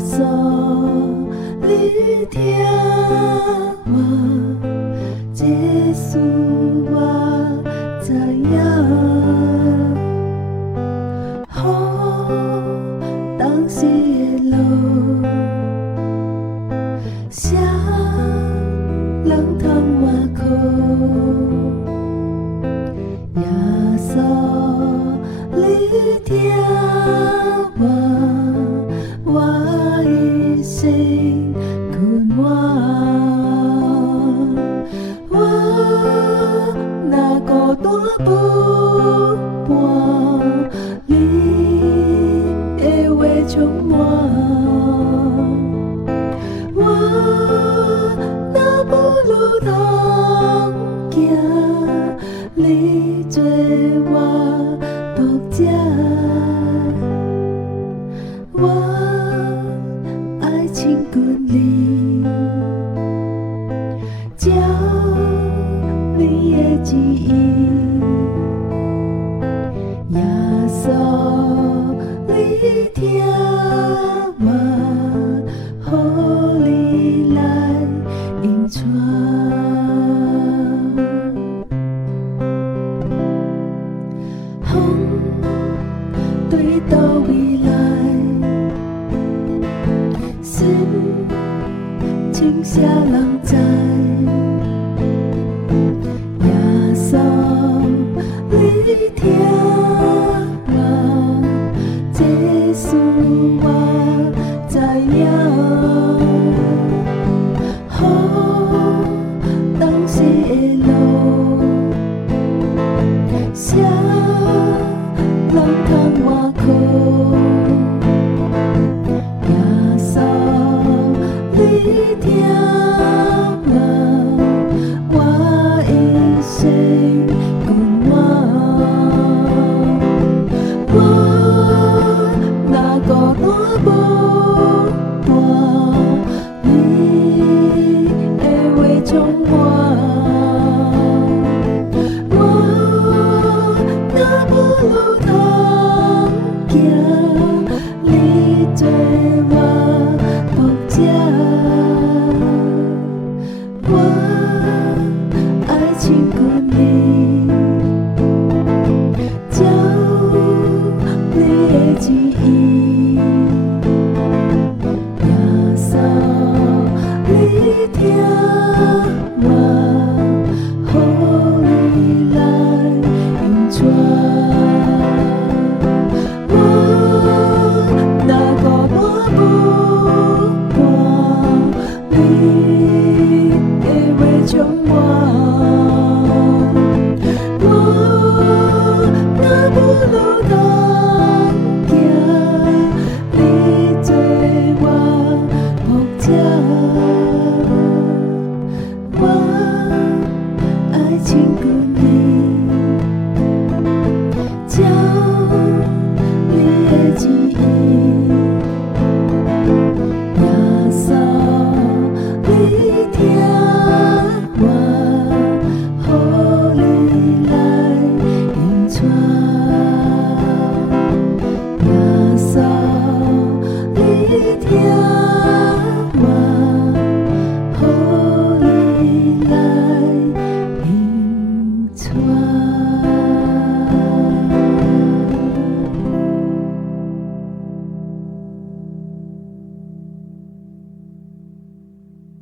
稣，你听我，耶稣我知影，好当时的路，谁人通我靠？耶稣，你听我一生困我，我若孤单不伴，你的话充满，我若不路通行，你做我独者。我爱亲近你，照你的旨意，耶稣，你听我，予你来引带。风对倒位来？心，请谁人知？耶稣，你听我，耶稣我知影，好当时的路，谁人通我靠？你听。